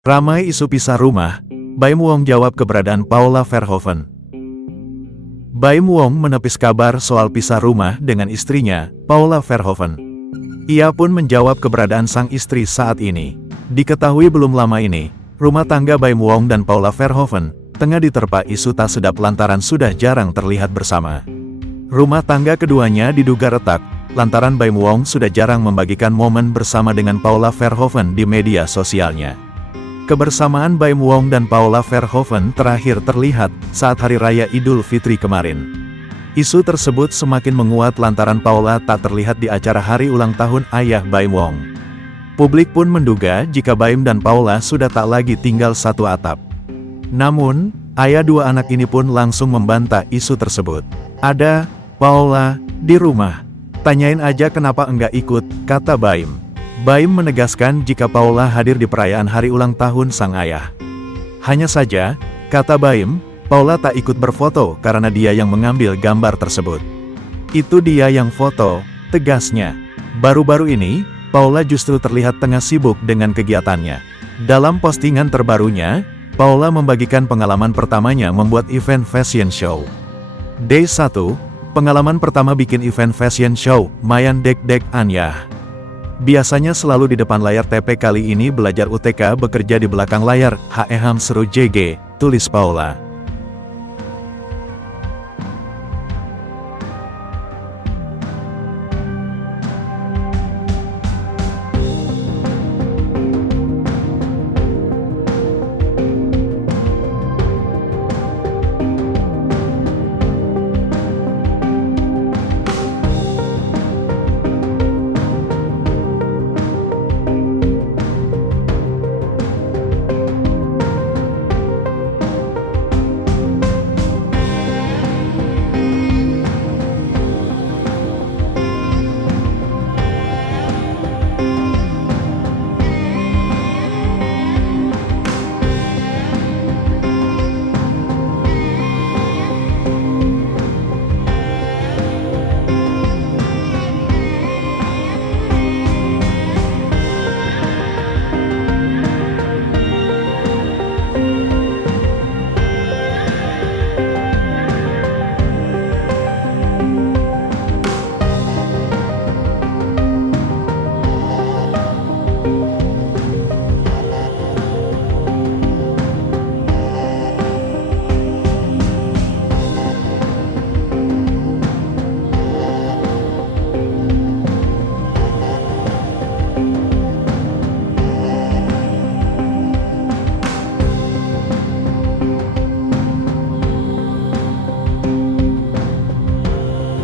Ramai isu pisah rumah, Baim Wong jawab keberadaan Paula Verhoeven. Baim Wong menepis kabar soal pisah rumah dengan istrinya, Paula Verhoeven. Ia pun menjawab keberadaan sang istri saat ini. Diketahui belum lama ini, rumah tangga Baim Wong dan Paula Verhoeven tengah diterpa isu tak sedap lantaran sudah jarang terlihat bersama. Rumah tangga keduanya diduga retak, lantaran Baim Wong sudah jarang membagikan momen bersama dengan Paula Verhoeven di media sosialnya. Kebersamaan Baim Wong dan Paula Verhoeven terakhir terlihat saat Hari Raya Idul Fitri kemarin. Isu tersebut semakin menguat lantaran Paula tak terlihat di acara hari ulang tahun ayah Baim Wong. Publik pun menduga jika Baim dan Paula sudah tak lagi tinggal satu atap. Namun, ayah dua anak ini pun langsung membantah isu tersebut. "Ada Paula di rumah. Tanyain aja kenapa enggak ikut," kata Baim. Baim menegaskan jika Paula hadir di perayaan hari ulang tahun sang ayah. Hanya saja, kata Baim, Paula tak ikut berfoto karena dia yang mengambil gambar tersebut. "Itu dia yang foto," tegasnya. Baru-baru ini, Paula justru terlihat tengah sibuk dengan kegiatannya. Dalam postingan terbarunya, Paula membagikan pengalaman pertamanya membuat event fashion show. Day 1, pengalaman pertama bikin event fashion show, mayan deg-deg Anya. Biasanya selalu di depan layar TP, kali ini belajar UTK bekerja di belakang layar, HEHAM seru JG, tulis Paula.